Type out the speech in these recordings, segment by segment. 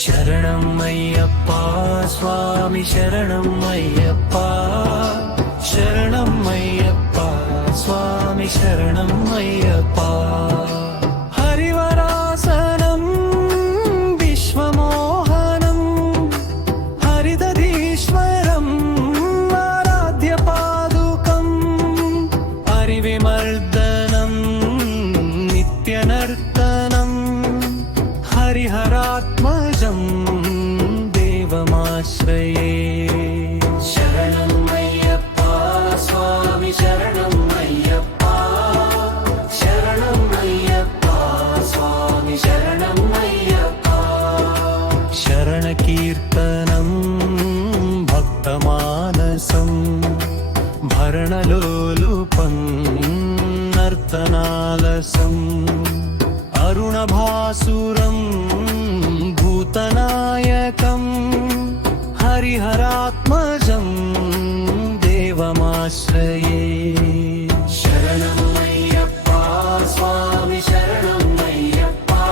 शरणं अय्यप्पा स्वामी शरणं अय्यप्पा शरणं अय्यप्पा स्वामी शरणं अय्यप्पा हरिवरासनं विश्वमोहनं हरिदधीश्वरम् आराध्यपादुकम् हरिविमर्दनं नित्यनर्तनं हरिहरात्मजं देवमाश्रये शरणं अय्यप्पा स्वामी शरणं अय्यप्पा शरणं अय्यप्पा स्वामी शरणं अय्यप्पा शरणकीर्तनं भक्तमानसं भरणलोलुपं नर्तनालसम् अरुणभासुरं भूतनायकं हरिहरात्मजं देवमाश्रये शरणं अय्यप्पा स्वामी शरणं अय्यप्पा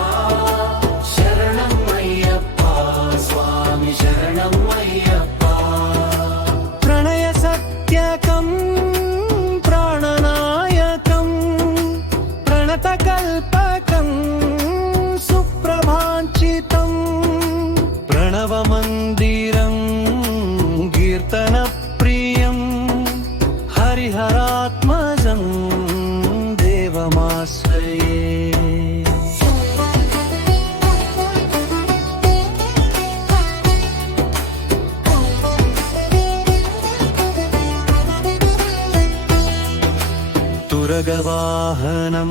शरणं अय्यप्पा स्वामी शरणं अय्यप्पा प्रणयसत्यकं प्राणनायकं प्रणतकल्पकं सुप्रभाञ्चितं प्रणवमन्दिरं कीर्तनप्रियं हरिहरात्मजं देवमाश्रये तुरगवाहनं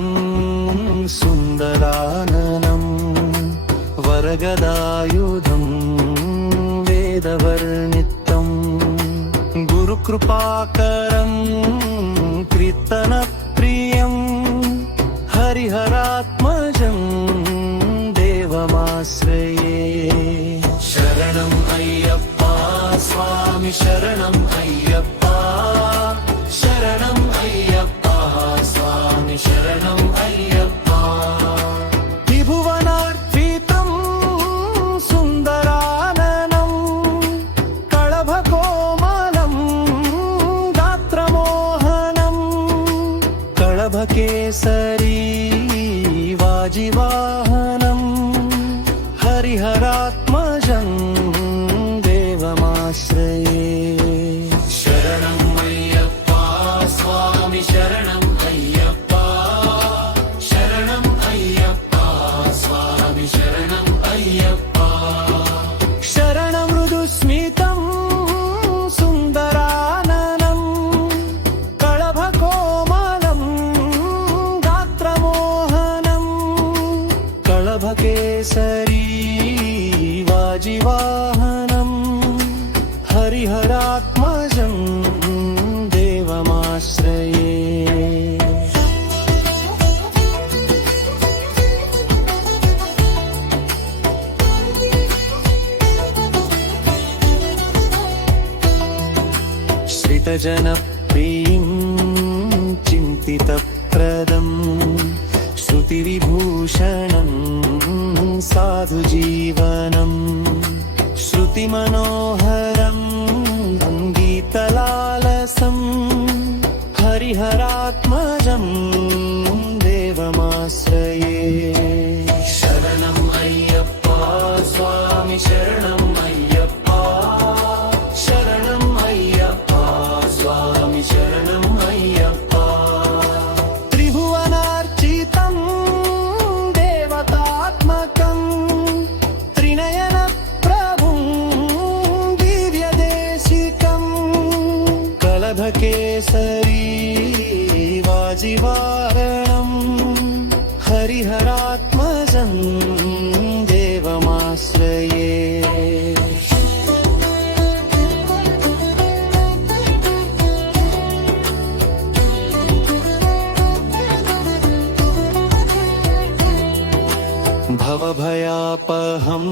सुन्दराननं वरगदायुधं वेदवर्णितं गुरुकृपाकरं कीर्तनप्रियं हरिहरात्मजं देवमाश्रये शरणं अय्यप्पा स्वामी शरणं अय्यप्पा शरणं अय्यप्पा स्वामी शरणं अय्यप्पा त्रिभुवनार्चितं सुन्दराननं कळभकोमलं गात्रमोहनं कळभकेसरी वाजिवाहनं हरिहरात्मजं देवमाश्रये शरणं अय्यप्पा स्वामी शरणं अय्यप्पा शरणं अय्यप्पा स्वामी शरणं अय्यप्पा शरणं मृदुस्मितं सुन्दराननं कळभकोमलं गात्रमोहनं कळभकेसरी वाजिवाहनं हरिहरात्मजं देवमाश्रये श्रितजनप्रियं चिन्तितप्रदं श्रुतिविभूषणं साधुजीवनं श्रुतिमनोहरं गीतलालसं हरिहरात्मजं देवमाश्रये शरणं अय्यप्पा स्वामी शरणं अय्यप्पा शरणं अय्यप्पा स्वामी शरणं अय्यप्पा त्रिभुवनार्चितं देवतात्मकं त्रिनयनप्रभुं दिव्यदेशिकं कलभकेसरी वाजिवारणं हरिहरात्मजं देवमाश्रये भवभयापहं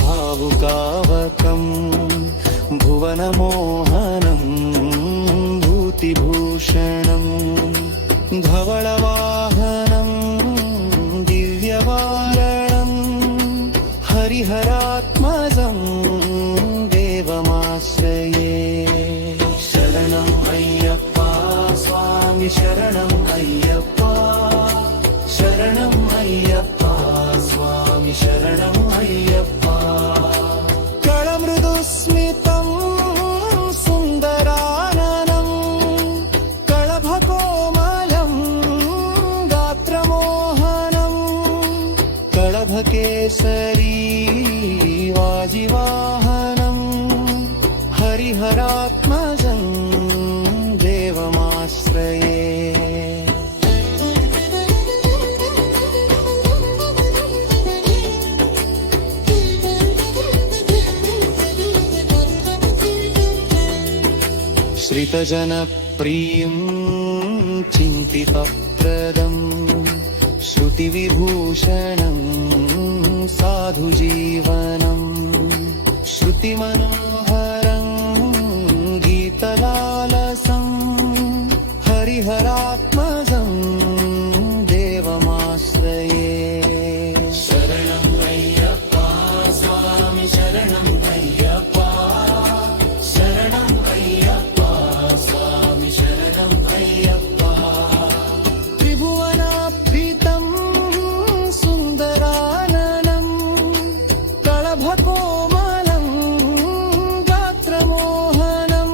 भावुकावकं भुवनमोहनं भूतिभूषणं धवलवाहनं दिव्यवारणं हरि हरिहरात्मजं देवमाश्रये शरणं अय्यप्पा स्वामी शरणं अय्यप्पा शरणं अय्यप्पा स्वामी शरणं अय्यप्पा कळमृदुस्मितं सुन्दराननं कळभकोमलं गात्रमोहनं कळभकेसरी वाजिवाहनं हरिहरात्मजं देवमाश्रये श्रितजनप्रियं चिन्तितप्रदं श्रुतिविभूषणं साधुजीवनं श्रुतिमनोहरं गीतलालसं हरिहरात्मजं देवमाश्रये शरणं अय्यप्पा स्वामी शरणं अय्यप्पा शरणं अय्यप्पा स्वामी शरणं अय्यप्पा त्रिभुवनाभृतं सुन्दराननं कळभकोमलं गात्रमोहनं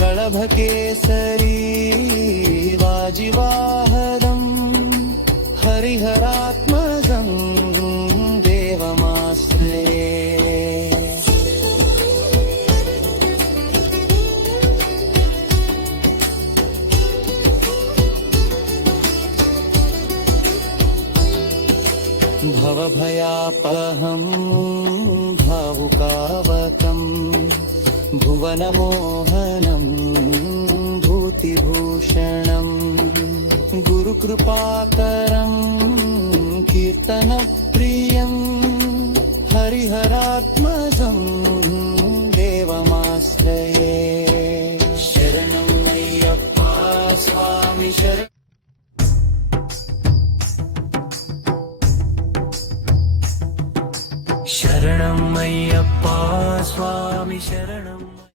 कळभकेसरी वाजिवाहनं हरिहरात्मजं देवमाश्रये भवभयापहं भावुकावकं भुवनमोहनं भूतिभूषणं गुरुकृपाकरं कीर्तनप्रियं हरिहरात्मजं देवमाश्रये शरणं अय्यप्पा स्वामी शरणं शरणं अय्यप्पा स्वामी शरणं